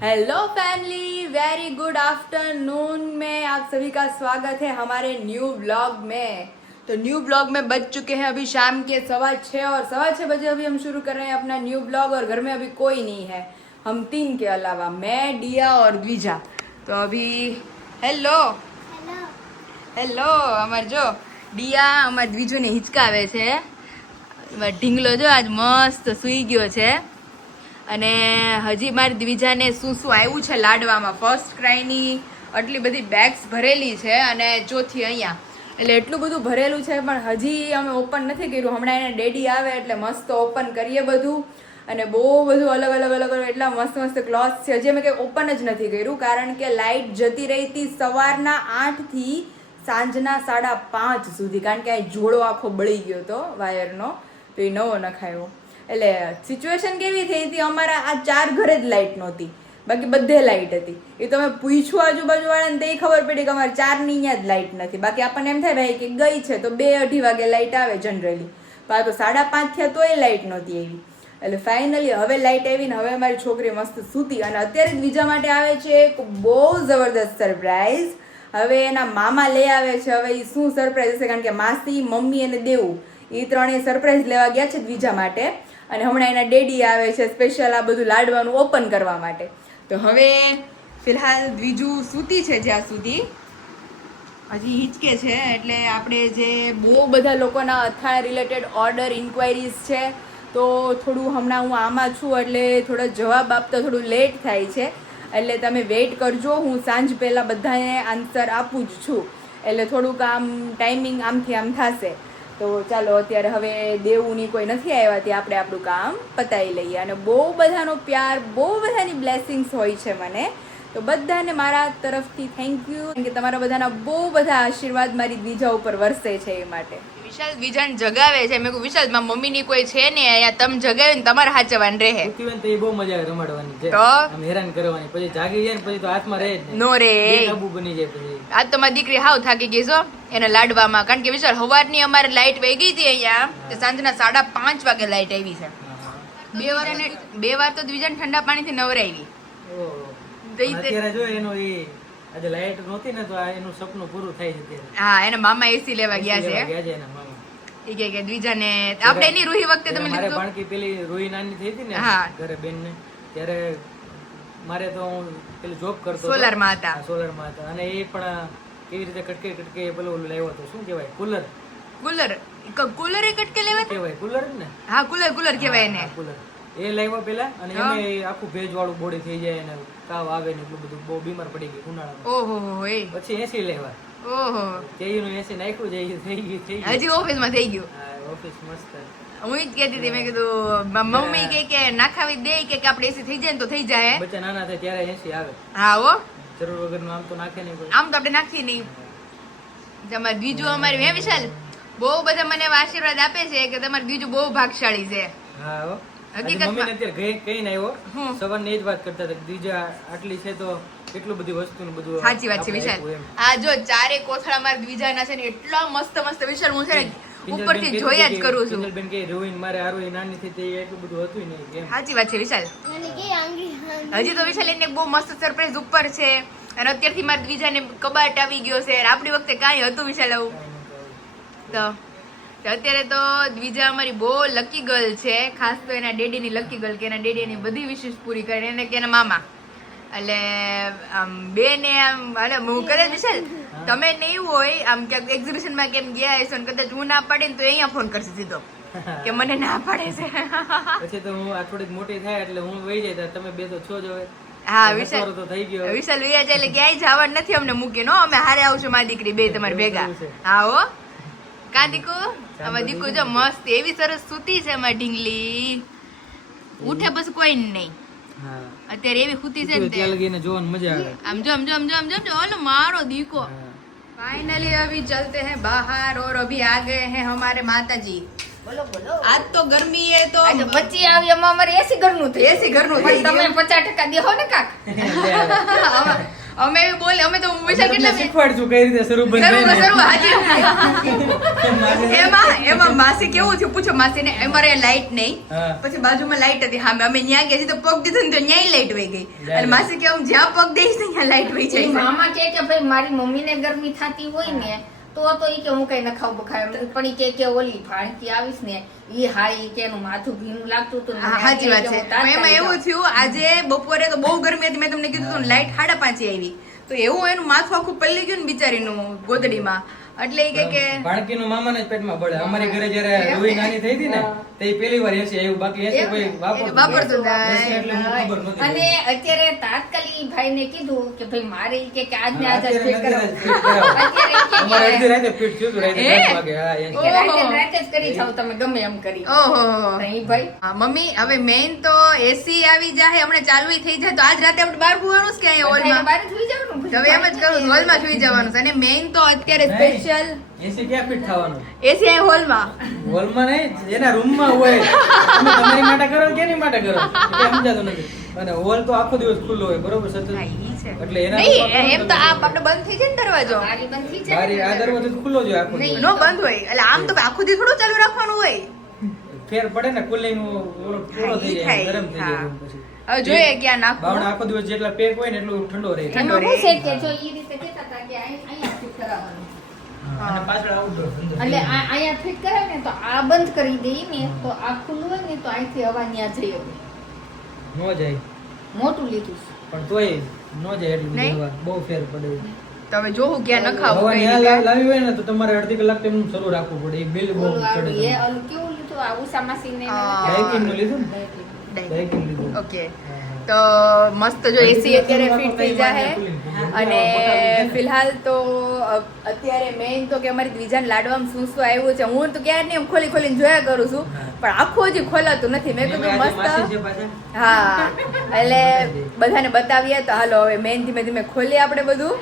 Hello family, very good afternoon में आप सभी का स्वागत है हमारे न्यू ब्लॉग में। तो न्यू ब्लॉग में बज चुके हैं अभी शाम के 6:15 और 6:15 बजे अभी हम शुरू कर रहे हैं अपना न्यू ब्लॉग। और घर में अभी कोई नहीं है, हम तीन के अलावा, मैं, डिया और द्विजा। तो अभी हेलो हेलो અમાર જો ડિયા અમાર દ્વિજુને હિંચકાવે છે। ઢીંગલો જો આજ મસ્ત સૂઈ ગયો છે અને હજી મારી દ્વિજાને શું આવ્યું છે લાડવામાં। ફર્સ્ટ ક્રાયની આટલી બધી બેગ્સ ભરેલી છે અને ચોથી અહીંયા, એટલે એટલું બધું ભરેલું છે પણ હજી અમે ઓપન નથી કર્યું। હમણાં એના ડેડી આવે એટલે મસ્ત ઓપન કરીએ બધું। અને બહુ બધું અલગ અલગ એટલા મસ્ત મસ્ત ક્લોથ્સ છે, હજી અમે કંઈ ઓપન જ નથી કર્યું કારણ કે લાઇટ જતી રહી હતી સવારના 8 થી સાંજના 5:30 સુધી, કારણ કે આ જોડો આખો બળી ગયો હતો વાયરનો, તો એ નવો નખાયો। એટલે સિચ્યુએશન કેવી થઈ હતી, અમારા આ 4 ઘરે જ લાઇટ નહોતી, બાકી બધે લાઇટ હતી। એ તમે પૂછ્યું આજુબાજુવાળાને તો એ ખબર પડી કે અમારે 4ની અહીંયા જ લાઇટ નથી। બાકી આપણને એમ થાય ભાઈ કે ગઈ છે તો 2-2:30 વાગે લાઇટ આવે જનરલી, પણ તો 5:30 થયા તોય લાઇટ નહોતી આવી। એટલે ફાઇનલી હવે લાઇટ આવી ને હવે અમારી છોકરી મસ્ત સૂતી। અને અત્યારે જ બીજા માટે આવે છે એક બહુ જબરદસ્ત સરપ્રાઈઝ। હવે એના મામા લઈ આવે છે। હવે એ શું સરપ્રાઈઝ હશે, કારણ કે માસી, મમ્મી અને દેવું એ ત્રણેય સરપ્રાઈઝ લેવા ગયા છે દ્વિજા માટે, અને હમણાં એના ડેડી આવે છે સ્પેશિયલ આ બધું લાડવાનું ઓપન કરવા માટે। તો હવે ફિલહાલ દ્વિજુ સૂતી છે જ્યાં સુધી, હજી હિંચકે છે। એટલે આપણે જે બહુ બધા લોકોના અથાણા રિલેટેડ ઓર્ડર ઇન્ક્વાયરીઝ છે, તો થોડું હમણાં હું આમાં છું એટલે થોડો જવાબ આપતા થોડું લેટ થાય છે, એટલે તમે વેઇટ કરજો। હું સાંજ પહેલાં બધાને આન્સર આપું જ છું, એટલે થોડુંક આમ ટાઈમિંગ આમથી આમ થશે। તો ચાલો અત્યારે હવે દેવુંની કોઈ નથી આવ્યા ત્યાં આપણે આપણું કામ પતાવી લઈએ। અને બહુ બધાનો પ્યાર, બહુ બધાની બ્લેસિંગ્સ હોય છે મને, તો બધાને મારા તરફથી થેન્ક યુ, કે તમારા બધાના બહુ બધા આશીર્વાદ મારી દ્વિજા ઉપર વરસે છે એ માટે। વિશાલ દ્વિજાને જગાવે છે, મેં કહ્યું વિશાલ મારા મમ્મીની કોઈ છે ને અહીંયા, તમે જગાવે ને તમારે હાચવાન રહે તો એ બહુ મજા આવે રમાડવાની છે, તો આમ હેરાન કરવાની, પછી જાગી જાય ને પછી તો હાથમાં રહે જ નહીં, નો રે કાબુ બની જાય પછી। આજ તો મારી દીકરી હાવ થાકી ગઈ છો એના લાડવામાં, કારણ કે વિચાર સવારની અમારે લાઇટ વહી ગઈ હતી અહીંયા, તો સાંજના 5:30 વાગે લાઇટ આવી છે। 2 વાર તો દ્વિજાને ઠંડા પાણીથી નવરાવી। અત્યારે જો એનું એ આજે લાઈટ નહોતી ને તો આ એનું સપનું પૂરું થાય છે અત્યારે। હા, એના મામા એસી લેવા ગયા છે। ગયા છે એના મામા, એ કે દ્વિજાને આપણે એની રૂહી વખતે તમે મારે લીધું, બાળકી પેલી રૂહી નાની થઈ હતી ને ઘરે બેન ને, ત્યારે મારે તો હું પેલી જોબ કરતો સોલરમાં હતા, સોલરમાં હતા, અને એ પણ કેવી રીતે કટકે કટકે પેલું ઓલું લાવ્યો હતો, શું કહેવાય, કુલર કુલર એ કટકે લેવા કહેવાય, કુલર જ ને? હા, કુલર કહેવાય એને, કુલર એ લાવ્યા પેલા, અને એમાં આખું ભેજ વાળું બોડી થઈ જાય ને તાવ આવે ને એટલું બધું, બહુ બીમાર પડી ગઈ ઉનાળામાં। ઓહો, એ પછી એસી લેવા, ઓહો, કેયુનું એસી નાખ્યું જાય, થઈ ગયું હજી ઓફિસમાં થઈ ગયું। હા, ઓફિસ મસ્ત। હું જ કહેતી હતી, મેં કીધું મમ્મી કે નાખાવી દે કે આપણે એસી થઈ જાય ને તો થઈ જાય। બચ્ચા નાના થાય ત્યારે એસી આવે, હા હો, જરૂર વગરનું આમ તો નાખે નહીં કોઈ, આમ તો આપણે નાખીએ નહીં। તમારે બીજું અમારી હે વિશાલ બહુ બધા મને એવા આશીર્વાદ આપે છે કે તમારે બીજું બહુ ભાગશાળી છે। હા હો, હકીકતમાં મમ્મીને અત્યારે કઈ ના આવ્યો, સવારની એ જ વાત કરતા હતા, બીજા આટલી છે તો કેટલું બધી વસ્તુ બધું। સાચી વાત છે વિશાલ, આ જો 4 કોથળા મારા દ્વિજાના છે ને એટલા મસ્ત મસ્ત વિશાલ, હું છે ને ઉપરથી જોયા જ કરું છું। બેન કે રોઈન મારે આરોઈ નાની થી તે એટલું બધું હતું નહીં કેમ। સાચી વાત છે વિશાલ, હજી તો વિશાલ એને બહુ મસ્ત સરપ્રાઈઝ ઉપર છે, અને અત્યારથી મારા દ્વિજાને કબાટ આવી ગયો છે, આપણી વખતે કાંઈ હતું વિશાલ આવું? તો અત્યારે તો દ્વિજા અમારી બહુ લકી ગર્લ છે, ખાસ તો એના ડેડીની લકી ગર્લ, કે એના ડેડી એની બધી વિશેષ પૂરી કરે, એને કે એના મામા, એટલે આમ બે ને આમ અરે હું કરે વિશાલ તમે નહીં હોય આમ ક્યાંક એક્ઝિબિશનમાં કેમ ગયા હશો ને કદાચ હું ના પાડે ને તો અહીંયા ફોન કરશે સીધો કે મને ના પાડે છે। પછી તો હું આ થોડીક મોટી થાય એટલે હું વહી જાય, તમે બે તો છો જ હવે। હા વિશાલ, તો થઈ ગયો વિશાલ વિયા જાય એટલે ક્યાંય જવાનું નથી અમને મૂકીને, અમે હારે આવશું મારી દીકરી બે તમારી ભેગા। હા હો કા દીકુ, અમારી દીકુ જો મસ્ત એવી સરસ સૂતી છે અમારી ઢીંગલી, ઉઠે બસ કોઈ નહીં, અત્યારે એવી સૂતી છે ને ત્યાં લગીને જોવાની મજા આવે। આમ જો ઓલો મારો દીકો। फाइनली अभी चलते हैं बाहर और अभी आ गए हैं हमारे माताजी। बोलो बोलो, आज तो गर्मी है तो आज बच्ची આવી અમારે એસી ઘરનું થઈ, એસી ઘરનું થઈ, તમે 50% દેહો ને કાક। અમે એવી બોલી અમે તો વિશાલ તમને કેટલા શીખવાડશું કઈ રીતે શરૂ બંધ શરૂ હાજી એમાં માસી કેવું થયું પૂછો માસીને અમારે લાઈટ નહીં હા. પછી બાજુમાં લાઈટ હતી હા અમે ન્યા ગયા તો પગ દીધું ને તો ન્યાય લાઈટ વહી ગઈ અને માસી કે હું જ્યાં પગ દઈશ ને ત્યાં લાઈટ વહી એ જાય મામા કે ભાઈ મારી મમ્મીને ગરમી થતી હોય ને તો ઈ કે હું કઈ ન ખાવ બખાવ પણ ઈ કે ઓલી ભાણકી આવીશ ને ઈ હારી કે એનું માથું ભીનું લાગતું હતું ને હા સાચી વાત છે પણ એમાં એવું થયું આજે બપોરે તો બહુ ગરમી હતી મેં તમને કીધું હતું લાઈટ 5:30 આવી તો એવું એનું માથું આખું પલ્લી ગયું ને બિચારીનું ગોદડીમાં એટલે ઈ કે બાળકીનું મામાને જ પેટમાં બળે અમારી ઘરે જયારે રૂઈ નાની થઈ હતી ને તે પહેલી વાર એસી આવ્યું બાકી એસી કોઈ વાપરતું નથી. એસી એટલે મને ખબર નહોતી. અને અત્યારે તાત્કાલિક ભાઈને કીધું કે ભાઈ મારે ઈ કે આજને આજ જ અત્યારે ફિટ નથી કરાવો. fit કરાવો. અત્યારે ઈ કે અમારે અડધી રાતે ફિટ થયું હતું રાતે હે? 10 વાગે હા એસી. કે રાતે ને રાતે જ કરી જાવ તમે ગમે એમ કરી ઓહો તો ઈ ભાઈ હા મમ્મી હવે મેઇન તો એસી આવી જાય હમણાં ચાલુ થઈ જાય તો આજ રાતે આપણે બહાર બોવાનું છે કે અહીંયા હોલમાં બહાર જ સુઈ જવાનું હવે એમ જ કરું હોલમાં સુઈ જવાનું છે અને મેઇન તો અત્યારે સ્પેશિયલ એસી ક્યાં ફિટ થવાનું એસી અહીંયા હોલમાં હોલમાં નહીં એના રૂમમાં હોય તમે તમારી માટે કરો કે એની માટે કરો એ સમજાતું નથી અને હોલ તો આખો દિવસ ખુલ્લો હોય બરોબર સતત હા, ઈ છે. એટલે એના નહીં એમ તો આ આપણે બંધ થઈ જાય ને દરવાજો બારી બંધ થઈ બારી આ જાય દરવાજો તો ખુલ્લો જ હોય આખો દિવસ. નો બંધ હોય એટલે આમ તો આખું દી થોડું ચાલુ રાખવાનું હોય ફેર પડે ને કુલિંગ ઓલો પૂરો હા, થઈ ઈ જાય થાય. ગરમ થઈ જાય હા. room પછી હવે જોઈએ ક્યાં નાખવું બાવડા આખો દિવસ જેટલા પેક હોય ને એટલું ઠંડો રહે ઠંડો એમાં રહે. શું છે કે જો ઈ રીતે કહેતા હતા કે અહીંયા ફિટ કરાવવાનું અને પાછળ આઉટડોર એટલે અહીંયા ફિટ કરાવે ને તો આ બંધ કરી દઈએ ને તો આ ખુલ્લું હોય ને તો અહીંથી હવા ન્યા જઈ આવે નો જાય મોટું લીધું છે. પણ તોય નો જાય એટલું બધું નહીં? હવા. બહુ ફેર પડે તો હવે જોવું ક્યાં નખાવું હવા કઈ ન્યા રીતે. લાવી હોય ને તો તમારે અડધી કલાક તેનું શરૂ રાખવું પડે એક બિલ બહુ ઓલું આવડું ચડે એ ઓલું કેવું લીધું આ ઉષા માસીને એને હા. નથી ડાયકિંગ નું લીધું ને ડાયકિંગ. ડાયકિંગ લીધું ઓકે હા. તો મસ્ત જો એસી અત્યારે ફિટ થઈ જાય અને ફિલહાલ તો અત્યારે મેઇન તો કે અમારી દ્વિજાને લાડવામાં શું શું આવ્યું છે હું તો ક્યારે નહીં ખોલી ખોલીને જોયા કરું છું પણ આખું હજી ખોલાતું નથી મેં કીધું માસી છે મસ્ત પાછા હા એટલે બધાને બતાવીએ તો હાલો હવે મેઇન ધીમે ધીમે ખોલીએ આપણે બધું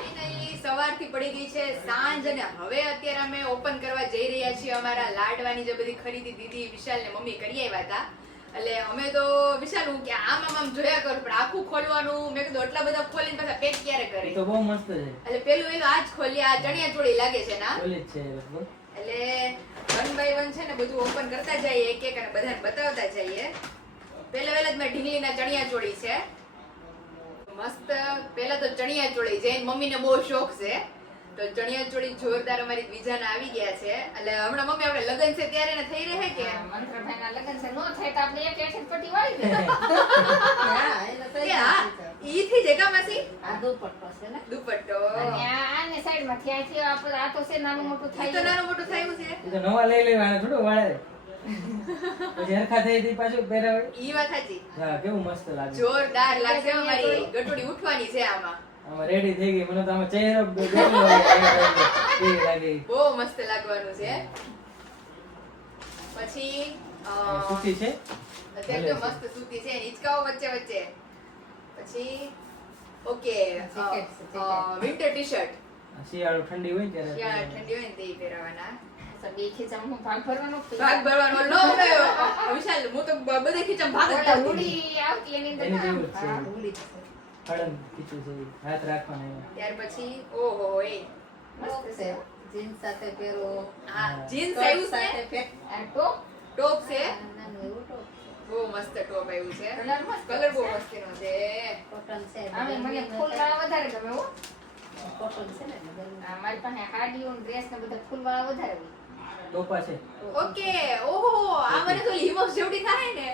સવારથી પડી ગઈ છે સાંજ અને હવે અત્યારે અમે ઓપન કરવા જઈ રહ્યા છીએ અમારા લાડવાની જે બધી ખરીદી દીદી વિશાલ ને મમ્મી કરી આવ્યા હતા એટલે અમે તો વિશાલ હું કે આમ જોયા કરું પણ આખું ખોલવાનું મેં કીધું એટલા બધા ખોલીને પાછા પેક ક્યારે કરે એ તો બહુ મસ્ત છે એટલે પેલું એનું આજ ખોલી આ ચણિયા ચોળી લાગે છે ના ઓલી જ છે લગભગ. એટલે 1 by 1 છે ને બધું ઓપન કરતા જઈએ એક એક અને બધાને બતાવતા જઈએ પહેલા જ મેં ઢીંગલીના ચણિયા ચોળી છે મસ્ત પહેલા તો ચણિયા ચોળી જૈન મમ્મીને બહુ શોખ છે તો ચણિયા ચોળી જોરદાર અમારી દ્વિજાના આવી ગયા છે એટલે હમણાં મમ્મી આપણે લગન છે ત્યારે ને થઈ રહે કે મંત્રભાઈના લગ્ન છે નો થાય તો આપણે એક એઠી પટ્ટી વાળી દે હા એટલે તો કે હા ઈ થી જગા માસી આ દુપટ્ટો છે ને દુપટ્ટો અને આને સાઈડમાંથી આથી આપણે આ તો છે નાનું મોટું ઈ થાય તો નાનું મોટું થયું છે એ તો નવા લઈ લેવાના થોડો વાળે પછી હરખા થઈ હતી પાછું પહેરાવે ઈ વાત સાચી હા કેવું મસ્ત લાગે જોરદાર લાગશે અમારી ગટોડી ઉઠવાની છે આમાં આમાં રેડી થઈ ગઈ મને તો આમાં ચહેરો બેઠો કેવી લાગે બહુ મસ્ત લાગવાનું છે પછી સૂતી છે અત્યારે તો મસ્ત સૂતી છે હિંચકાઓ વચ્ચે વચ્ચે પછી ઓકે વિન્ટર ટી શર્ટ શિયાળો ઠંડી હોય ને ત્યારે શિયાળા ઠંડી હોય ને તે પહેરવાના બે ખીચામાં ભાગ ભરવાનો ભાગ ભરવાનો નો વિશાલ હું તો બધે ખીચમ ભાગ જ ઓલા કરતી હતી. ઉડી આવતી એની અંદર એની ના? જેવું જ છે. હા, ઉડી જ છે. હળમ ખીચું છે હાથ રાખવાના એમાં. ત્યાર પછી ઓહો એ મસ્ત છે જીન્સ સાથે પહેરો હા જીન્સ આવ્યું છે આ ટોપ ટોપ છે નાનું એવું ટોપ બહુ મસ્ત ટોપ આવ્યું છે કલર મસ્ત કલર બહુ મસ્ત એનો છે કોટન છે આમે મને ફૂલવાળા વધારે ગમે હો કોટન છે ને આ મારી પાસે હાડીઓ ને ડ્રેસ ને બધા ફૂલવાળા વધારે હોય ટોપા છે ઓકે ઓહો આ મને તો હિમો જેવડી થાય ને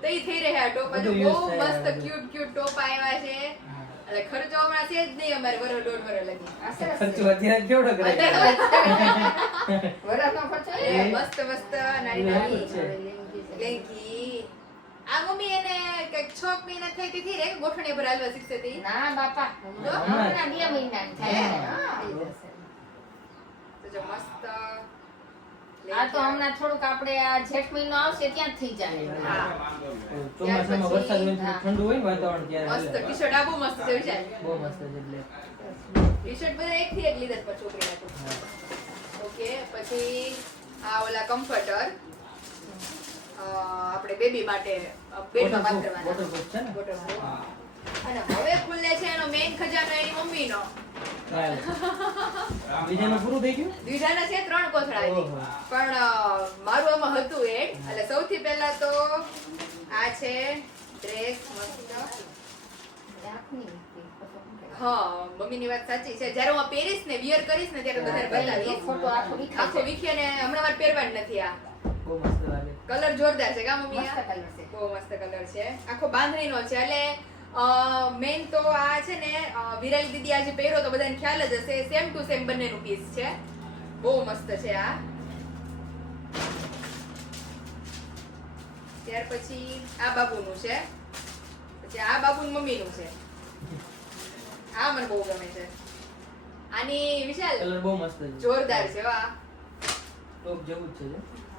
તો ઈ થઈ રહ્યા ટોપ બધું બહુ use થાય મસ્ત આ બધું. ક્યુટ ક્યુટ ટોપ આવ્યા છે એટલે ખર્ચો હમણાં છે જ નહીં અમારે વરો દોઢ વરો લગી આ સરસ ખર્ચો અત્યારે કેવડો કરે વરાનો ખર્ચો એ મસ્ત મસ્ત નાની એ નાની છે. લેંગી આ મમ્મી એને કઈક 6 મહિના થઈ હતી રે ગોઠણીયા પર હાલવા શીખતી હતી ના બાપા હમણાં 2 મહિના થયા હા તો જો મસ્ત આ તો હમણાં થોડુંક આપણે આ જેઠ મહિનો આવશે ત્યાં જ થઈ જાય હા ચોમાસામાં વરસાદ હોય ને ઠંડુ હોય ને વાતાવરણ ત્યારે મસ્ત હાલે. ટી શર્ટ આ બહુ મસ્ત છે વિશાલ બહુ મસ્ત છે એટલે ટી શર્ટ બધા એક થી એક લીધા છે છોકરીના તો હા. ઓકે પછી આ ઓલા કમ્ફર્ટર આપણે બેબી માટે બેડમાં Waterproof, પાથરવાના waterproof છે ને? Waterproof. હા. અને હવે ખુલે છે એનો મેઇન ખજાનો એની મમ્મીનો. હાલે. બીજાનું પૂરું થઈ ગયું? દ્વિજાના છે 3 કોથળા હજી. ઓહો. પણ મારું આમાં હતું એડ. એટલે સૌથી પહેલા તો આ છે ડ્રેસ મસ્ત. રાખની હતી, પછી શું કરે? હા, મમ્મીની વાત સાચી છે. જ્યારે હું આ પહેરીશ ને વિયર કરીશ ને ત્યારે બધાને બતાવીશ. ફોટો આખો વિખાય આખો છે. વીખી અને હમણાં મારે પહેરવા જ નથી આ. બહુ મસ્ત લાગે. કલર જોરદાર છે કા મમ્મી? મસ્ત colour છે. બહુ મસ્ત કલર છે. આખો બાંધણીનો છે. એટલે મેઇન તો આ છે ને વિરાલી દીદી આજે પહેર્યો તો બધાને ખ્યાલ જ હશે. સેમ ટુ સેમ બંનેનું પીસ છે. બહુ મસ્ત છે આ. ત્યાર પછી આ બાબુનું છે. પછી આ બાબુની મમ્મીનું છે. આ મને બહુ ગમે છે. આની વિશાલ કલર બહુ મસ્ત છે. જોરદાર છે આ. ટોપ જેવું જ છે.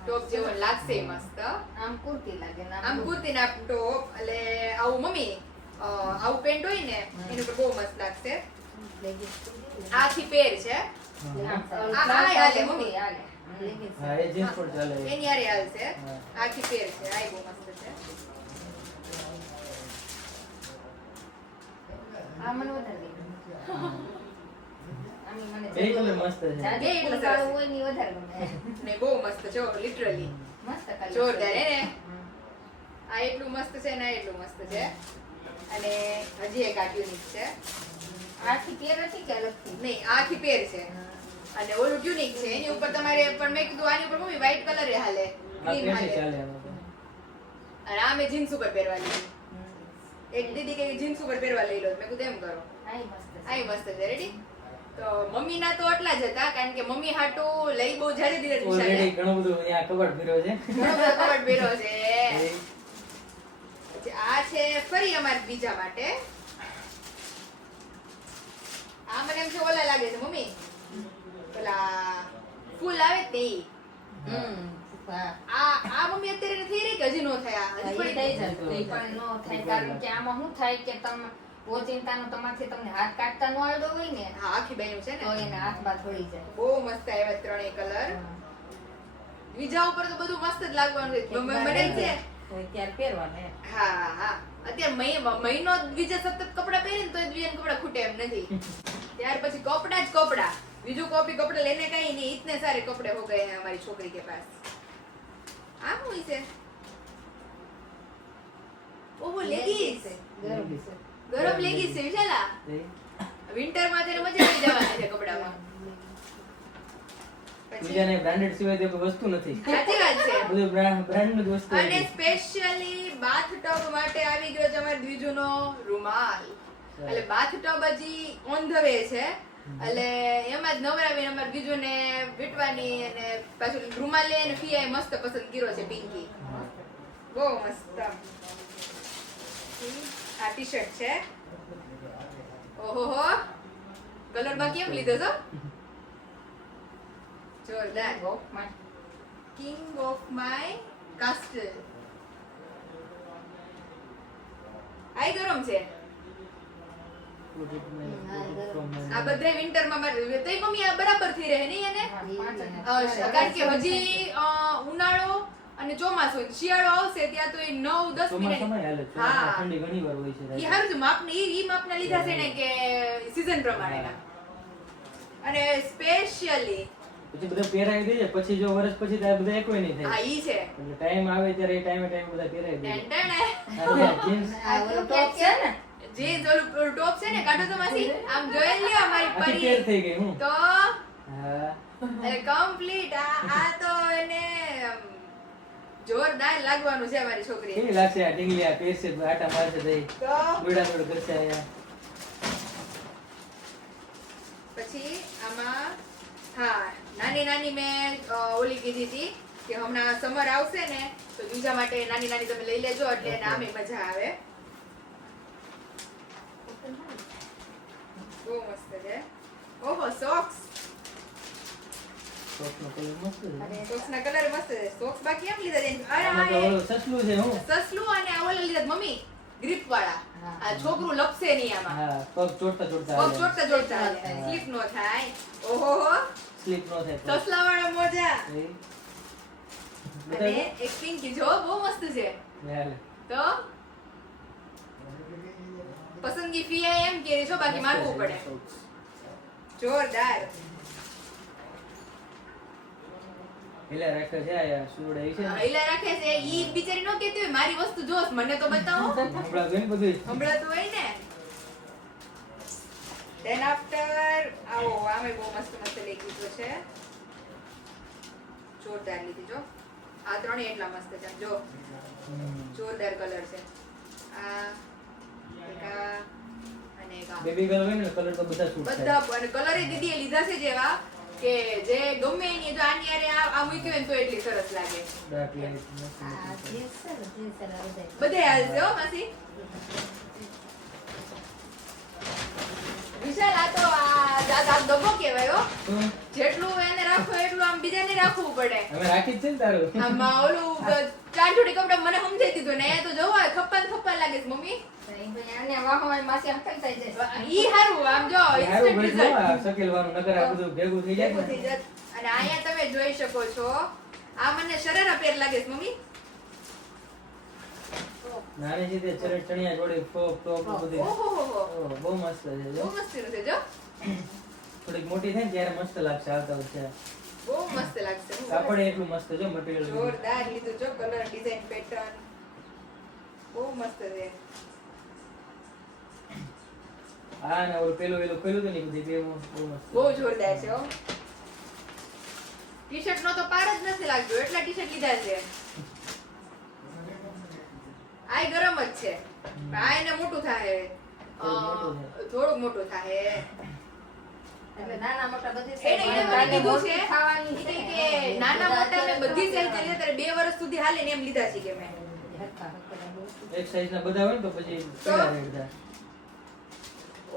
ટોપ જેવો લાગશે મસ્ત. આમ કુર્તી લાગે ને આમ કુર્તીના ટોપ એટલે આવું મમ્મી આવું પેન્ટ હોય ને એની ઉપર બહુ મસ્ત લાગશે. leggings. આખી પેર છે. આમ આ હાલે મમ્મી. હાલે. leggings. હા, એ જીન્સ પણ ચાલે. એની હારે હાલશે. હા. આખી પેર છે. આ બહુ મસ્ત છે. આ મને વધારે ગમે. આની મને બે colour મસ્ત છે. જાજુ બે એટલે ફૂલવાળું સરસ. હોય ને ઈ વધારે ગમે. ને બહુ મસ્ત છે લિટરલી. મસ્ત colour જોરદાર છે. હે ને? હમ. આ એટલું મસ્ત છે ને આ એટલું મસ્ત છે. અને હજી એક આ ટ્યુનિક છે. આખી પેર હતી કે અલગથી? નહીં આખી પેર છે. અને ઓલું ટ્યુનિક છે એની ઉપર તમારે પણ મેં કીધું આની ઉપર મમ્મી વ્હાઈટ કલર હાલે આ ગ્રીન પેન્ટ હાલે ચાલે આમાં તો. અને આ મેં જીન્સ ઉપર પહેરવા લીધી. એક દીદી કે જીન્સ ઉપર પહેરવા લઈ લો મેં કીધું એમ કરો. આઈ મસ્ત છે. આય મસ્ત છે રેડી. તો મમ્મીના તો આટલા જ હતા કારણ કે મમ્મી હાટુ લઈ બહુ જાજે ધીરે Already ઘણું બધું અહીંયા કબાટ ભર્યો છે. ઘણો બધો કબાટ ભર્યો છે. પછી આ છે ફરી અમારા બીજા માટે. આ મને એમ છે ઓલા લાગે છે મમ્મી પેલા ફૂલ આવે તે ઈ. હમ. હા. આ મમ્મી અત્યારે નથી રહી કે હજી નો થયા હજી ઈ થોડી થઈ જાય. ઈ પણ નો થાય કારણ કે આમાં શું થાય કે તમે ઓચિંતાનો તમારથી તમને હાથ કાઢતા નો આવડો હોય ને હા આખી બહેનું છે તો ને એને હાથ બાદ પડી જાય. બહુ મસ્ત આવ્યા ત્રણેય કલર. બીજા ઉપર તો બધું મસ્ત જ લાગવાનું છે મને છે. તો ત્યારે પહેરવાના એમ. હા હા અત્યારે મહિનો બીજા સતત કપડા પહેરીને તો બીજા કપડા ખૂટે એમ નથી. ત્યાર પછી કપડા જ કપડા. બીજું કોપી કપડા લેને કઈ નહીં. इतने सारे कपड़े हो गए हैं हमारी छोकरी के पास. આ શું છે? ઓહો લેગીસ. ગરમ છે. ગરમ લેગીસ છે વિશાલા. એ વિન્ટર માં ત્યારે મજા આવી જવાની છે કપડામાં. પછી બીજાને બ્રાન્ડેડ સિવાય તો કોઈ વસ્તુ નથી. સાચી વાત છે. બધું બ્રાન્ડ જ વસ્તુ અને હતી. સ્પેશિયલી બાથટબ માટે આવી ગયો છે અમારા દ્વિજુનો રૂમાલ. એટલે બાથટબ હજી ઓન ધ વે છે. એટલે એમાં જ નવરાવીને અમારા દ્વિજુને વીટવાની અને પાછું રૂમાલ લઈ અને ફિયાએ મસ્ત પસંદ કર્યો છે પિંકી. બહુ મસ્ત. આ ટી શર્ટ છે. ઓહોહો કલર માં કેમ લીધો છો? જોરદાર. ગોપમાં. King of my castle. આઈ ગરમ છે. આ બધા વિન્ટર માં તઈ મમ્મી આ બરાબર થઈ રહે નહીં એને કારણ કે હજી ઉનાળો અને ચોમાસું શિયાળો આવશે ત્યાં તો એ 9-10 મિનિટ ચોમાસામાં હાલે છે. હા. ઠંડી ઘણી વાર હોય છે. ઈ હારું છે માપને ઈ માપના લીધા છે ને કે સીઝન પ્રમાણેના. અને સ્પેશિયલી પછી બધા પહેરાવી દે છે. પછી જો વર્ષ પછી તો આ બધા એકોય નહીં હા થાય. ઈ છે એટલે ટાઈમ આવે ત્યારે એ ટાઈમે બધા પહેરાવી દે છે. ટેન્ટણે. જીન્સ આ ઓલો ટોપ છે ને જે ઓલું ટોપ છે ને કાઢો તો માસી આમ જોઈ લ્યો અમારી આખી પેર પરી થઈ ગઈ હું. તો હા. એટલે કમ્પ્લીટ આ તો એને જોરદાર લાગવાનું છે અમારી છોકરી. કેવી લાગશે આ ઢીંગલી આ પહેરશે આટા મારશે તો તો દોડા કરશે અહીંયા. પછી આમાં હા નાની નાની મેં ઓલી કીધી હતી કે હમણાં સમર આવશે ને તો બીજા માટે નાની નાની તમે લઈ લેજો એટલે એને આમે મજા આવે. બહુ મસ્ત છે. ઓહો સોક્સ. ટોપનો કલર મસ્ત છે. અરે સોક્સ ના કલર મસ્ત છે. સોક્સ બાકી એમ લીધા છે અરે આમાં તો આ ઓલું સસલું છે હું. સસલું અને આ ઓલા લીધા છે મમ્મી ગ્રીપ વાળા. હા. આ છોકરું લપસે નહીં આમાં. હા પગ ચોટતા ચોટતા પગ હાલે. ચોટતા ચોટતા હા. સ્લીપ નો થાય. ઓહો સ્લીપ નો થાય પગ. સસલા વાળા મોજા. એ. અને એક પિંકી જો બહુ મસ્ત છે. હાલે. તો પસંદગી ફી એમ કે છો બાકી માનવું પડે જોરદાર હિલા રાખે છે આ સુરડાઈ છે હૈલા રાખે છે ઈ બિચારી નો કહેતી હોય મારી વસ્તુ જોસ મને તો બતાવો હમણાં જોઈને બધું હમણાં તો હોય ને ધેન આફ્ટર આવો આમે બહુ મસ્ત મસ્ત લઈ કીધું છે જોરદાર લીધી જો આ ત્રણેય એટલા મસ્ત છે જો જોરદાર કલર છે આ એક આ અને એક આ બેબી ગર્લ હોય ને કલર તો બધા સૂટ થાય બધા અને કલર એ દીદીએ લીધા છે જેવા કે જે ગમે એની જો આની હારે આ મૂક્યું હોય ને તો એટલી સરસ લાગે ડાર્ક લાઈટ આ જીન્સ છે ને, જીન્સ એના બધા. બધે હાલશે હો માસી વિશાલ આ તો આ દબો કહેવાય હો જેટલું એને રાખો એટલું આમ બીજાને રાખવું પડે અમે રાખી જ છે ને તારું આમાં ઓલું ચાર જોડી કપડા મને સમજાઈ દીધું ને અહીંયા તો જવા ખપ્પા લાગે છે મમ્મી તો ઈ ભાઈ આને વાહવાય માસી હકલ થઈ જાય. ઈ હારું આમ જો હારું instant ભાઈ result. જો સકેલવાનું નકર આ બધું ભેગું થઈ જાય ભેગું થઈ ને જાત. અને અહીંયા તમે જોઈ શકો છો આ મને શરારા પેર લાગે છે મમ્મી નાની છે તે ચણિયા જોડે ફ્રોક ટોપ બધી ઓહોહોહો. ઓહ, બહુ મસ્ત છે બહુ જો મસ્તીનું છે જો થોડીક મોટી થાય ને ત્યારે મસ્ત લાગશે આવતા વર્ષે બહુ મસ્ત લાગશે કાપડ એટલું મસ્ત જો મટીરિયલ જોરદાર લીધું જો કલર ડિઝાઇન પેટર્ન બહુ મસ્ત છે આ ને ઓલું પેલું ખોલ્યું હતું ને બધી બે બહુ મસ્ત બહુ જોરદાર છે હો ટી-શર્ટ નો તો પાર જ નથી લાગતો એટલા ટી-શર્ટ લીધા છે આય ગરમ જ છે આ એને મોટું થાય થોડુંક મોટું થાય એટલે નાના મોટા બધી એને size મને કીધું છે મોટી ખાવાની ઈ છે. કહે કે નાના મોટા મેં બધી સેલ કરી ત્યારે 2 વર્ષ સુધી હાલે ને એમ લીધા છે કે મેં હરખા હરખા બહુ. એક સાઈઝ ના બધા હોય ને તો પછી કેવા રેટ થાય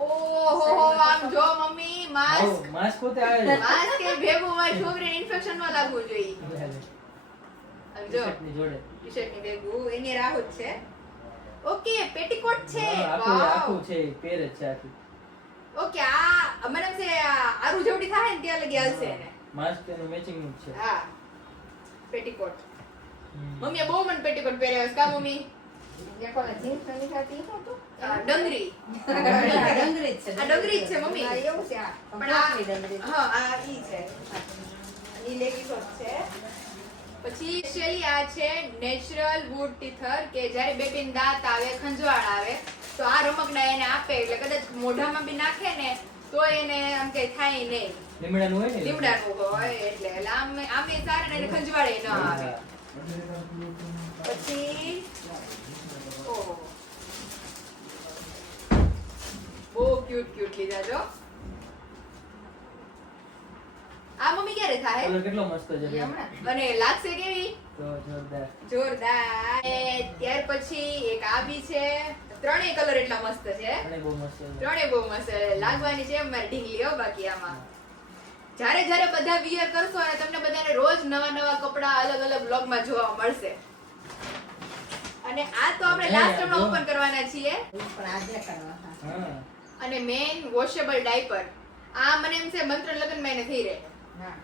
ઓહો આમ જો મમ્મી માસ્ક માસ્ક પોતે આવે છે માસ્ક કે ભેગું મારી છોકરીને ઇન્ફેક્શન ન લાગવું જોઈએ આમ જો ટી-શર્ટ ની જોડે ટી-શર્ટ ની ભેગું એની રાહત છે ઓકે પેટીકોટ છે હા, વાવ આખું છે પેર જ છે આખી ઓકે આ મને એમ છે આરું જેવડી થાય ને ત્યાં લગી હાલશે એને માસ્ક એનું મેચિંગ નું જ છે હા પેટીકોટ હમ. મમ્મીએ બહુ મને પેટીકોટ પહેર્યો છે કા મમ્મી એક ઓલા jeans નથી થતી, શું હતું? ડંગરી ડંગરી જ છે. આ ડંગરી જ છે, મમ્મી. હા, એવું છે આ. પણ આ completely ડંગરી. હા આ ઈ છે ઈ લેગી શોર્ટ છે પછી સ્પેશિયલી આ છે નેચરલ વુડ ટીથર કે જ્યારે બેબીને દાંત આવે ખંજવાળ આવે તો આ રમકડા એને આપે એટલે કદાચ મોઢામાં બી નાખે ને તો એને આમ કઈ થાય નહીં લીમડાનું હોય ને લીમડાનું હોય એટલે આમે સારા ને એને ખંજવાળે ન આવે હા. પછી ઓહો બહુ ક્યુટ લીધા જો આ મમ્મી ક્યારે થાય કલર કેટલો મસ્ત છે એ હમણાં. અને લાગશે કેવી તો જોરદાર જોરદાર એ ત્યાર પછી એક આ બી છે ત્રણેય કલર એટલા મસ્ત છે અને બહુ મસ્ત છે ત્રણેય બહુ મસ્ત છે. લાગવાની છે મારી ઢીંગલી હો બાકી આમાં જ્યારે જ્યારે બધા વિયર કરશો અને તમને બધાને રોજ નવા કપડા અલગ અલગ બ્લોગમાં જોવા મળશે અને આ તો આપણે લાસ્ટ ટાઈમ ઓપન કરવાના છીએ પણ આ દેખાડવા, હા. હા અને મેઇન વોશેબલ ડાયપર આ મને એમ છે મંત્ર લગ્નમાં એને થઈ રહે હા.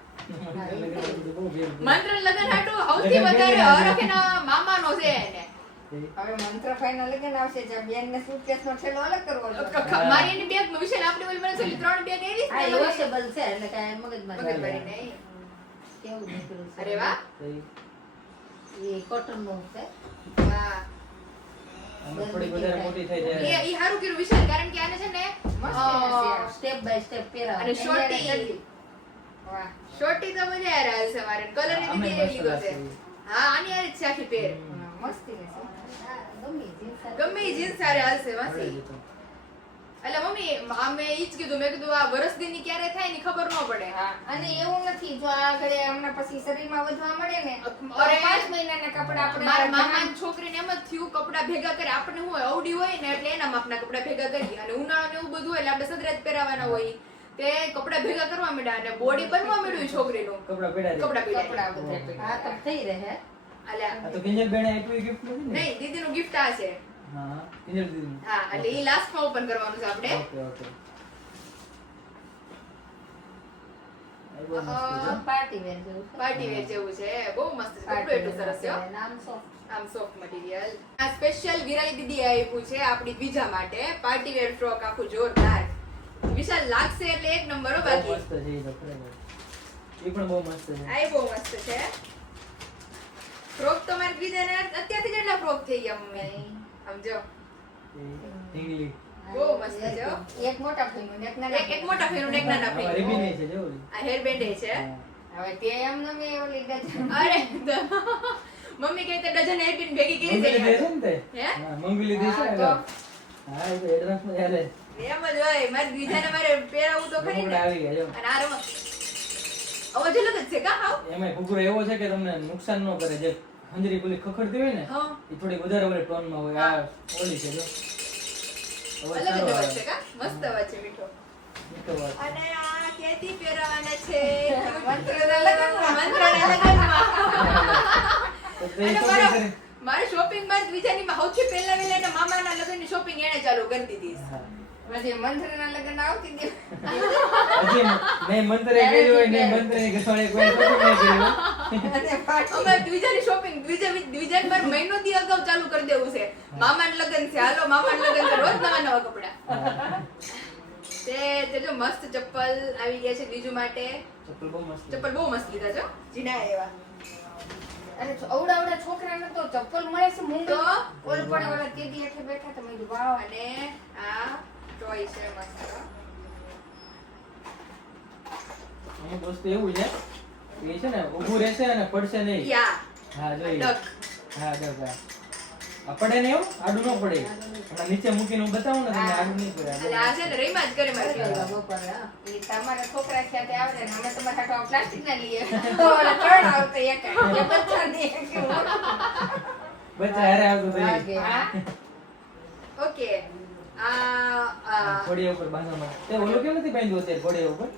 બહુ ભેર મંત્ર લગ્ન હાટુ સૌથી વધારે હરખના મામાનો છે એને હવે મંત્ર ફાઈનલ લગન આવશે જ્યાં બેન ને suitcase નો થેલો અલગ કરવો જોઈએ. મારી એની બેગ વિશે આપણે ઓલી મને சொல்லி 3 બેગ એવી હા, જ એ ને washable છે એટલે કાંઈ મગજમાં મગજમારી જાય. નહીં. કેવું નીકળ્યું છે. અરે વાહ એ cotton નું છે. હા આમાં થોડી વધારે મોટી થઈ જાય ઈ હારું કર્યું વિશાલ કારણ કે આને છે ને મસ્ત સ્ટેપ બાય સ્ટેપ પહેરાવે. અને shorty. વાહ. શોર્ટી તો મજા યાર હાલશે મારે કલર ની આમે દીદી મસ્ત લીધો છે લાગશે. હા આની યાર છે આખી પેર મસ્તી રહેશે. હા, ગમે એ jeans સાથે. ગમે ઈ જીન્સ સારે હાલશે આવડે માસી છે તો. એટલે મમ્મી અમે ઈ જ કીધું મેં કીધું આ વરસ દીની ક્યારે થાય ની ખબર ન પડે હા, અને એવું નથી જો આ ઘરે હમણાં પછી શરીરમાં વધવા મળે ને તો અરે, 5 મહિનાના કપડા આપણે મારા મામા છોકરીને એમ જ થયું કપડા ભેગા કરે આપણે શું હોય અવડી હોય ને એટલે એના માપના કપડા ભેગા કરી અને ઉનાળો ને એવું બધું હોય એટલે આપણે સદરાજ પહેરાવાના હોય તે કપડા ભેગા કરવા માંડ્યા અને બોડી બનવા માંડ્યું છોકરીનું કપડા પેડા કપડા કપડા પહેર્યા બધા હા તો થઈ રહે. અલ્યા આ તો કિંજલ બેને આપ્યું ગિફ્ટ નથી ને નહીં દીદીનું ગિફ્ટ આ છે હા કિંજલ દીદી હા એટલે ઈ લાસ્ટમાં ઓપન કરવાનું છે આપણે ઓકે ઓકે આ બહુ મસ્ત છે. પાર્ટી વેર જેવું છે. પાર્ટી વેર જેવું છે, બહુ મસ્ત છે, કપડું એટલું સરસ છે હો. નામ સોફ્ટ. આમ સોફ્ટ મટીરિયલ. આ સ્પેશિયલ વિરાઈ દીદી આપ્યું છે આપણી બીજા માટે પાર્ટી વેર ફ્રોક, આખું જોરદાર. વિશાલ લાગશે એટલે એક નંબર હો. બહુ બાકી મસ્ત છે ઈ તો ખરેખર. ઈ પણ બહુ મસ્ત છે. આ બહુ મસ્ત છે. ફ્રોક તો મારી બીજાને અત્યારથી કેટલા ફ્રોક થઈ ગયા મમ્મી આમ જો. ઢીંગલી. બહુ મસ્ત છે હો. એક મોટા ફીનું ને એક નાના એક મોટા ફેરું ને એક નાના આમાં ફેરું. ribbon ય છે જો ઓલી. આ હેર બેન્ડ છે. હા. હવે તે એમ નમે ઓલી ડઝન. અરે મમ્મી કહે તો ડઝન હેર બેન્ડ ભેગી કરી મંગલી દે છે છે. ને તે? હે? હા, મંગલી દે છે ને તો. હા, એ તો advance માં યાદ છે. એમ જ હોય, મારી બીજાને મારે પહેરાવું તો ખરી રમકડા ને. આવી ગયા જો. અને આ રમત અવાજ અલગ જ છે કા હાવ? એમાંય ઘૂઘરો એવો છે કે તમને નુકસાન ન કરે. જે ખંજરી પેલી ખખડતી હોય ને હા. એ થોડી વધારે ઓલી ટોનમાં હોય. આ ઓલી છે જો. અવાજ અલગ જ સારો અવાજ આવે. છે કા? મસ્ત અવાજ છે મીઠો. મીઠો અવાજ. અને આ કેથી પહેરાવાના છે? મંત્રના લગ્નમાં. મંત્રના લગ્નમાં. તો તે અને shopping કરી. મારે શોપિંગ માં બીજાની સૌથી પહેલા વેલા એના મામાના લગ્નની શોપિંગ એને ચાલુ કરી દીધી. હા. પછી મંત્રના લગ્ન આવતી હતી. હજી નહીં મંત્રે કર્યું હોય નહીં મંત્રે ઘસવાળે કોઈ shopping નહીં કર્યું હોય. અને પાર્ટી. અમારે દ્વિજાની શોપિંગ દ્વિજાને મારે મહિનો દી અગાઉ ચાલુ કરી દેવું છે. મામાના લગ્ન છે, હાલો મામાના લગ્ન છે, રોજ નવા નવા કપડા. હા. તે જો મસ્ત ચપ્પલ આવી ગયા છે બીજું માટે. ચપ્પલ બહુ મસ્ત છે. ચપ્પલ બહુ મસ્ત લીધા છો, જીના એવા. અને અવડા છોકરાને તો ચપ્પલ મળે છે મૂંગી. તો? ઓલ પડે ઓલા તેદી હેઠે બેઠા તો મેં કીધું વાવ. અને આ ટોય છે મસ્ત. અમુક વસ્તુ એવું છે એ છે ને ઊભું રહેશે અને પડશે નહીં. યા હા જોઈએ. ડક. હા ડક હા. આ પડે ને એવું આડું ન પડે. અને નીચે મૂકીને હું બતાવું ને તમને આડું નહીં પડે. એટલે આ છે ને રહીમાં જ કરે મારી અરે બેન. બપોરે, હા. ઈ તમારા છોકરા સાથે આવે ને અમે તમારા હાટુ પ્લાસ્ટિક ના લઈએ. ઓલા ત્રણ આવતા એક એ બચ્ચા ને એક બચ્ચા હારે આવતું વાગે. થઈ. હા. ઓકે. આ ઘોડિયા ઉપર બાંધવા માટે. તે ઓલું કેમ નથી બાંધ્યું અત્યારે ઘોડિયા ઉપર?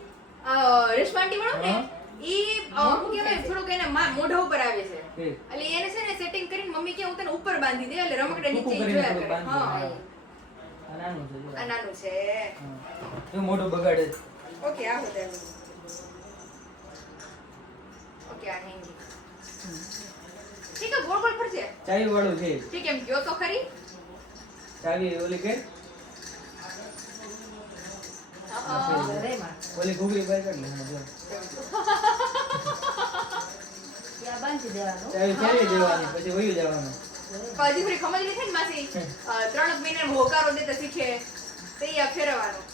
રેશમાટી વાળો ને હા. ઈ શું કહેવાય થોડુંક એને મોઢા ઉપર આવે છે. એ. એટલે એને છે ને સેટિંગ કરીને મમ્મી કે હું તને ઉપર બાંધી દે એટલે રમકડા નીચે ટૂંકું ઈ કરીને જોયા થોડુંક કરે. બાંધી હા. દે. આ નાનું છે જો. આ નાનું છે. હા. જો મોઢું બગાડે છે. ઓકે આ હોતે. ઓકે આ હેંગી. ઠીક છે ગોળ ગોળ ફરશે. ચાવી વાળું છે. ઠીક એમ કયો તો ખરી. ચાવી ઓલી કે અરે માં. ઓલી ઘૂઘરી બહાર કાઢ લે. હા, જો. ત્યાં બાંધી દેવાનું. ચાવી ફેરવી દેવાની પછી વયું જવાનું. હજી થોડી ખમજની થઈ ને માસી 3 મહિના હોકારો દેતા શીખે તો ઈ આ ફેરવવાનું.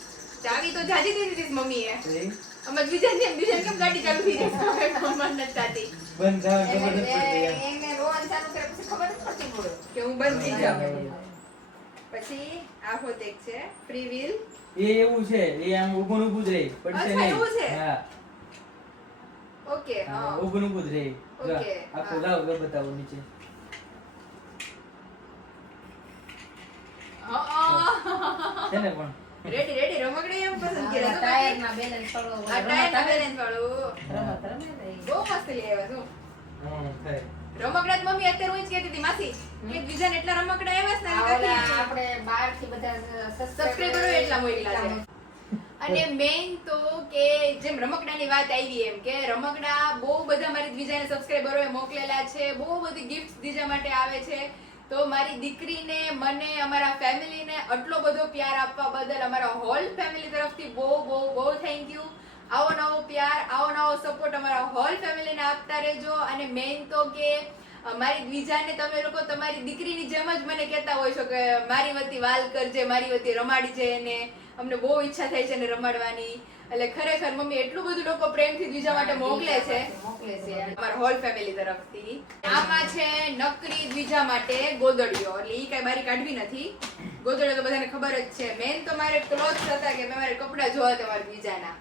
ચાવી તો જાજી દીધી હતી મમ્મીએ. તો એ અમે બીજાને કેમ ગાડી ચાલુ થઈ જાય મમ્મા નથી થતી બંધ થવાની ખબર નથી પડતી યાર. એને રોવાનું ચાલુ કરે પછી ખબર જ પડતી બોલો. કે હું બંધ થઈ જાઉં. હા. પછી આ હોત એક છે ફ્રી વ્હીલ. એ એવું છે એ આમ ઊભું ને ઊભું જ રહે પડશે અચ્છા, નહીં. એવું છે? હા ઓકે હા, હા ઊભું ને ઊભું જ રહે. જો, ઓકે, આખું હા. લાવ જો બતાવો નીચે. છે ને પણ રેડી રેડી રમકડે એમ પસંદ કર્યા તો ટાયરના બેલેન્સ પડવો આ ટાયરના બેલેન્સ વાળું રમત રમે ને ઈ. બહુ મસ્ત લઈ આવ્યા છું. હા, થાય. રમકડા જ મમ્મી અત્યારે હું જ કહેતી હતી માસી કે બીજાને એટલા રમકડા આવ્યા આ છે ઓલા ને આપણે બહારથી બધા સબસ્ક્રાઇબરો એટલા મોકલા છે. અને મેઇન તો કે જેમ રમકડાની વાત આવી એમ કે રમકડા બહુ બધા મારી બીજાને સબસ્ક્રાઇબરોએ મોકલેલા છે, બહુ બધી ગિફ્ટ બીજા માટે આવે છે. તો મારી દીકરીને મને અમારા ફેમિલીને આટલો બધો પ્યાર આપવા બદલ અમારા હોલ ફેમિલી તરફથી બહુ બહુ બહુ થેન્ક યુ. આવો નવો પ્યાર આવો નવો સપોર્ટ અમારા હોલ ફેમિલીને આપતા રહેજો. અને મેઇન તો કે મારી બીજાને તમે લોકો તમારી દીકરીની જેમ જ મને કહેતા હોય છો કે મારી વતી વાલ કરજે, મારી વતી રમાડી છે એને. અમને બહુ ઈચ્છા થાય છે એને રમાડવાની. એટલે ખરેખર મમ્મી એટલું બધું લોકો પ્રેમથી બીજા માટે મોકલે છે મોકલે છે અમારા હોલ ફેમિલી તરફથી. આમાં છે નકરી બીજા માટે ગોદડીઓ, એટલે ઈ કઈ બારી કાઢવી નથી. ગોદડીઓ તો બધાને ખબર જ છે. મેન તો મારે ક્લોથ્સ હતા કે મારે કપડા જોવા હતા મારા બીજાના,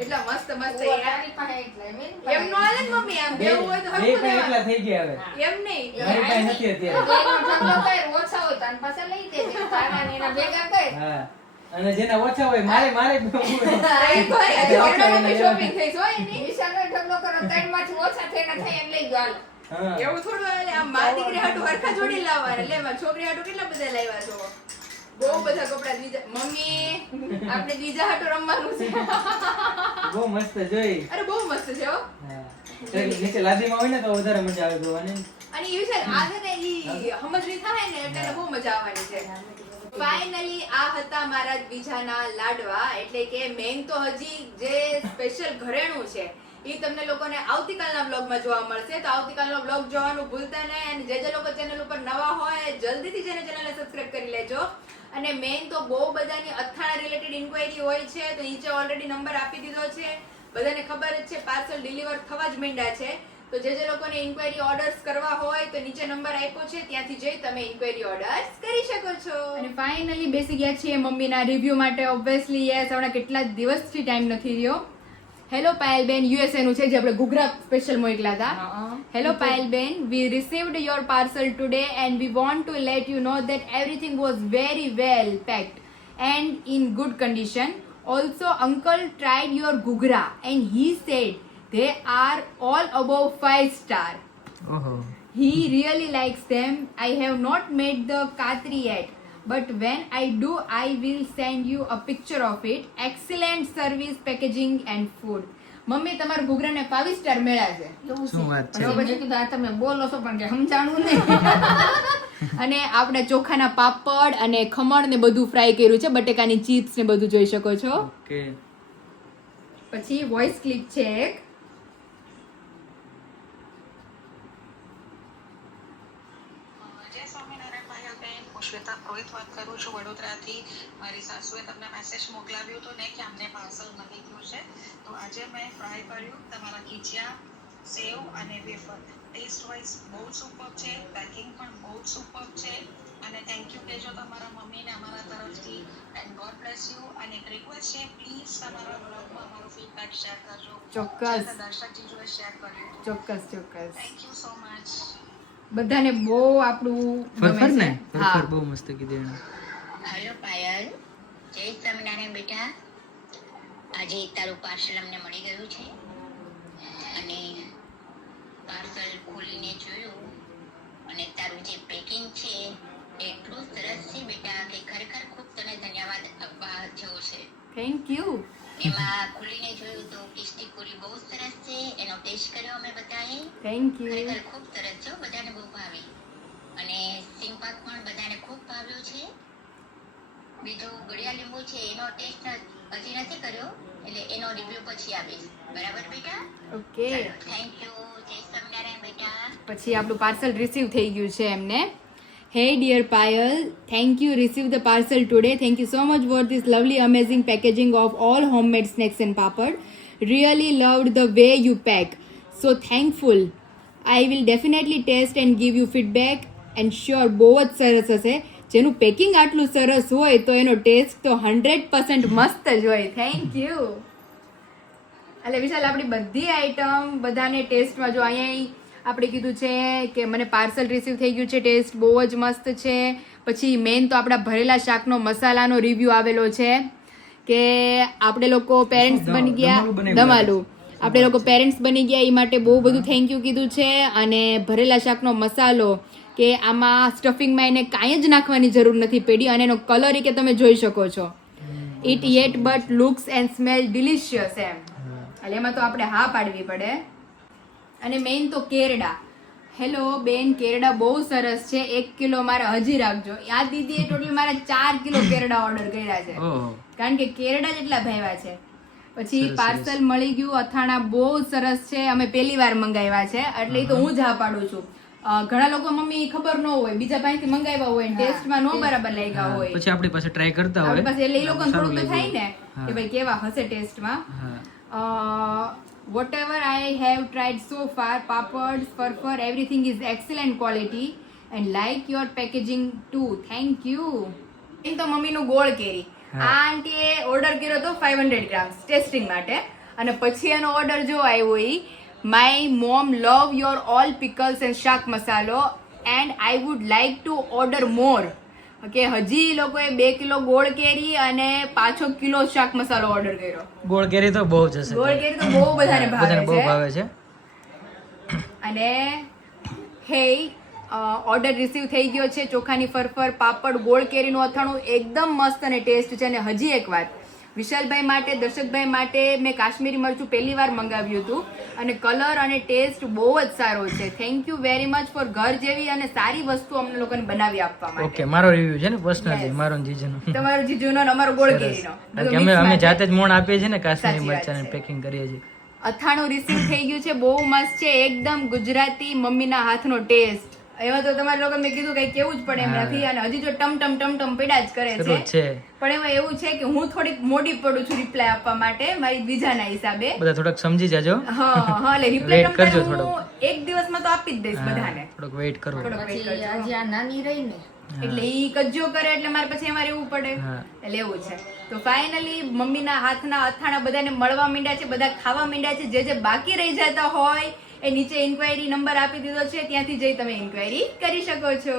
એટલા મસ્ત મસ્ત. ઓ, તારી પાસે એટલા એમ ને? એમ નો હાલે ને મમ્મી, આમ બે દેવું હોય તો બે હરખું પણ એટલા દેવાનું. થઈ ગયા હવે. એમ નહીં મારી પાસે નથી અત્યારે. એનો ઢગલો કર, ઓછા હોય તાન પાસે લઈ દેજે. તારા ને એના ભેગા કર. હા અને જેના ઓછા હોય મારે શોપિંગ થઈ હોય એની. વિશાલનો ઢગલો કરો, ત્રણમાંથી ઓછા થઈને થાય એમ લઈ ગયો. હાલો. હા એવું થોડું હાલે. આમ મારી દીકરી હાટુ હરખા જોડી લાવવાના. એટલે મારી છોકરી હાટુ કેટલા બધા લાવ્યા છો. બહુ બધા કપડા બીજા મમ્મી આપણે બીજા હાટો રમવાનું છે બહુ મસ્ત જોઈ. અરે બહુ મસ્ત છે હો. હા. તો નીચે લાદીમાં હોય ને તો વધારે મજા આવે જોવાની. અને એ છે ને, આ છે ને ઈ સમજણી થાય ને એટલે બહુ મજા આવવાની છે. ફાઇનલી આ હતા મારા બીજાના લાડવા, એટલે કે મેન તો હજી જે સ્પેશિયલ ઘરેણું છે એ તમને લોકોને આવતીકાલના બ્લોગમાં જોવા મળશે. તો આવતીકાલનો બ્લોગ જોવાનું ભૂલતા નહીં. અને જે લોકો ચેનલ ઉપર નવા હોય જલ્દીથી ચેનલને સબસ્ક્રાઇબ કરી લેજો. અને મેન તો બહુ બધાની અથાણા રિલેટેડ ઇન્ક્વાયરી હોય છે, તો નીચે ઓલરેડી નંબર આપી દીધો છે. બધાને ખબર જ છે પાર્સલ ડિલિવર થવા જ માંડ્યા છે. તો જે લોકોને ઇન્ક્વાયરી ઓર્ડર્સ કરવા હોય તો નીચે નંબર આપ્યો છે, ત્યાંથી જઈ તમે ઇન્ક્વાયરી ઓર્ડર્સ કરી શકો છો. અને ફાઇનલી બેસી ગયા છીએ મમ્મીના રિવ્યુ માટે. ઓબ્વિયસલી યસ, હમણાં કેટલા દિવસથી ટાઈમ નથી રહ્યો. હેલો પાયલબેન, યુએસએ નું છે જે આપણે ઘૂઘરા સ્પેશિયલ મોકલા હતા. Hello Payalben, we received your parcel today and we want to let you know that everything was very well packed and in good condition. Also, uncle tried your ghughra and he said they are all above 5 star. ઓહો. He really likes them. I have not made the katri yet, but when I do, I will send you a picture of it. Excellent service, packaging and food. Mummy તમારા ઘૂઘરાને 5 star મળ્યા છે. એવું શું વાત છે. છે? અને પછી કીધું આ તમે બોલો છો પણ કે સમજાણું નહીં. અને આપણે ચોખાના પાપડ અને ખમણ ને બધું ફ્રાય કર્યું છે, બટેકાની ચીપ્સ ને બધું જોઈ શકો છો. ઓકે. પછી વોઇસ ક્લિપ છે એક. જય સ્વામિનારાયણ પાયલબેન, હું શ્વેતા પુરોહિત વાત કરું છું વડોદરાથી. મારી સાસુએ તમને મેસેજ મોકલાવ્યો હતો ને કે અમને પાર્સલ મળી ગયું છે. તો આજે મેં ફ્રાય કર્યું તમારા ખીચિયા, સેવ અને વેફર. ટેસ્ટ વાઇઝ બહુ સુપર છે, પેકિંગ પણ બહુ સુપર છે. અને થેન્ક યુ કહેજો તમારા મમ્મીને અમારા તરફથી. And God bless you. અને એક રિક્વેસ્ટ છે, પ્લીઝ તમારા બ્લોગમાં અમારો ફીડબેક શેર કરજો. ચોક્કસ. જેને દર્શકજીજોએ શેર કર્યું હતું. ચોક્કસ ચોક્કસ. Thank you so much. બધાને બહુ આપણું ફરફર ગમે ને છે. હા. ફરફર બહુ મસ્ત કીધી એણે. હેલો પાયલ, જય સ્વામિનારાયણ બેટા. આજે તારું પાર્સલ અમને મળી ગયું છે અને પાર્સલ ખોલીને જોયું અને તારું જે પેકિંગ છે એટલું સરસ છે બેટા કે ખરેખર ખૂબ તને ધન્યવાદ આપવા જેવું છે. Thank you. એમાં ખોલીને જોયું તો ટેસ્ટી પૂરી બહુ સરસ છે. એનો ટેસ્ટ કર્યો અમે બધાએ. Thank you. ખરેખર ખૂબ સરસ છે, બધાને બહુ ભાવી. અને સિંગપાક પણ બધાને ખૂબ ભાવ્યો છે. બીજો ગળિયા લીંબુ છે એનો ટેસ્ટ હજી નથી કર્યો, એટલે એનો રિવ્યુ પછી આપીશ. બરાબર બેટા? ઓકે. Thank you. જય સ્વામિનારાયણ બેટા. પછી આપણું પાર્સલ રિસીવ થઈ ગયું છે એમને. Hey dear Payal, thank you received the parcel today. Thank you so much for this lovely amazing packaging of all homemade snacks and papad. Really loved the way you pack. So thankful. I will definitely taste and give you feedback and sure બહુ જ સરસ હશે. જેનું packing આટલું સરસ હોય તો એનો ટેસ્ટ તો 100% મસ્ત જ હોય. Thank you. એટલે વિશાલ આપણી બધી આઈટમ બધાને ટેસ્ટમાં જો અહીંયા આપણે કીધું છે કે મને પાર્સલ રિસીવ થઈ ગયું છે, ટેસ્ટ બહુ જ મસ્ત છે. પછી મેન તો આપણા ભરેલા શાકનો મસાલાનો રિવ્યૂ આવેલો છે કે આપણે લોકો પેરેન્ટ્સ બની ગયા, દમાલું આપણે લોકો પેરેન્ટ્સ બની ગયા એ માટે બહુ બધું થેન્ક યુ કીધું છે. અને ભરેલા શાકનો મસાલો કે આમાં સ્ટફિંગમાં એને કાંઈ જ નાખવાની જરૂર નથી પડી અને એનો કલર કે તમે જોઈ શકો છો. It yet but looks and smell delicious એમ. એટલે એમાં તો આપણે હા પાડવી પડે. અને મેઇન તો કેરડા. હેલો બેન, કેરડા બહુ સરસ છે. 1 કિલો મારે હજી રાખજો. આ દીદીએ ટોટલ મારે 4 કિલો કેરડા ઓર્ડર કર્યા છે, ઓહો. કારણ કે કેરડા જેટલા ભાવ્યા છે. પછી સરસ, પાર્સલ મળી ગયું. અથાણા બહુ સરસ છે. અમે પહેલી વાર મંગાવ્યા છે એટલે એ તો હું જ હા પાડું છું. ઘણા લોકો મમ્મી ખબર ન હોય, બીજા પાસેથી મંગાવ્યા હોય, ટેસ્ટમાં નો બરાબર લાગ્યા હોય, પછી આપણી પાસે ટ્રાય કરતા હોય આપણી પાસે એટલે એ લોકોને સારું થોડુંક તો થાય લાગ્યું. ને હા. કે ભાઈ કેવા હશે ટેસ્ટમાં. હા. Whatever I have tried so far, papads, furfur, everything is excellent quality and like your packaging too. Thank you. એ તો મમ્મીનું ગોળ કેરી. આ આંટીએ ઓર્ડર કર્યો હતો 500 ગ્રામ્સ ટેસ્ટિંગ માટે અને પછી એનો ઓર્ડર જો આવ્યો ઈ my mom love your all pickles and શાક મસાલો and I would like to order more. કે હજી લોકોએ 2 કિલો ગોળ કેરી અને પાછો કિલો શાક મસાલો ઓર્ડર કર્યો. ગોળ કેરી તો બહુ જ હશે. ગોળ કેરી તો બહુ બધાને બધાને બહુ ભાવે ભાવે છે. છે. અને hey, ઓર્ડર રિસીવ થઈ ગયો છે. ચોખાની ફરફર, પાપડ, ગોળ કેરીનું અથાણું એકદમ મસ્ત અને ટેસ્ટ છે. અને હજી એક વાત, વિશાલભાઈ માટે, દર્શકભાઈ માટે મેં કાશ્મીરી મરચું પહેલી વાર મંગાવ્યું હતું અને કલર અને ટેસ્ટ બહુ જ સારો છે. Thank you very much for ઘર જેવી અને સારી વસ્તુ અમને લોકોને બનાવી આપવા માટે. ઓકે, મારો રિવ્યુ છે ને પર્સનલી, Yes. મારો ને જીજુનો. તમારો જીજુનો અને અમારો ગોળ કેરીનો કારણ કે અમે જાતે જ મોણ આપીએ છીએ ને કાશ્મીરી સાચી વાત મરચાં છે. પેકિંગ કરીએ છીએ. અથાણું રિસીવ થઈ ગયું છે, બહુ મસ્ત છે, એકદમ ગુજરાતી મમ્મીના હાથનો ટેસ્ટ. એમાં તો તમારે લોકો મેં કીધું કઈ કેવું જ પડે એમ નથી. અને હજી જો ટમ પડ્યા જ કરે શરૂ છે. છે. પણ એમાં એવું છે કે હું થોડીક મોડી પડું છું રિપ્લાય આપવા માટે મારી બીજાના હિસાબે. બધા થોડાક સમજી જાજો. હા હા, એટલે રિપ્લાય Wait કરજો હું થોડોક. એક દિવસમાં તો આપી જ દઈશ બધાને. થોડોક વેઇટ કરવો. થોડોક wait પછી કરજો. આજે આ નાની રહી ને એટલે ઈ કજ્જો કરે એટલે મારે પછી અમારે એવું પડે. હા. એટલે એવું છે. તો ફાઇનલી મમ્મીના હાથના અથાણા બધાને મળવા માંડ્યા છે, બધા ખાવા માંડ્યા છે. જે બાકી રહી જતા હોય એ નીચે ઇન્ક્વાયરી નંબર આપી દીધો છે, ત્યાંથી જઈ તમે ઇન્ક્વાયરી કરી શકો છો.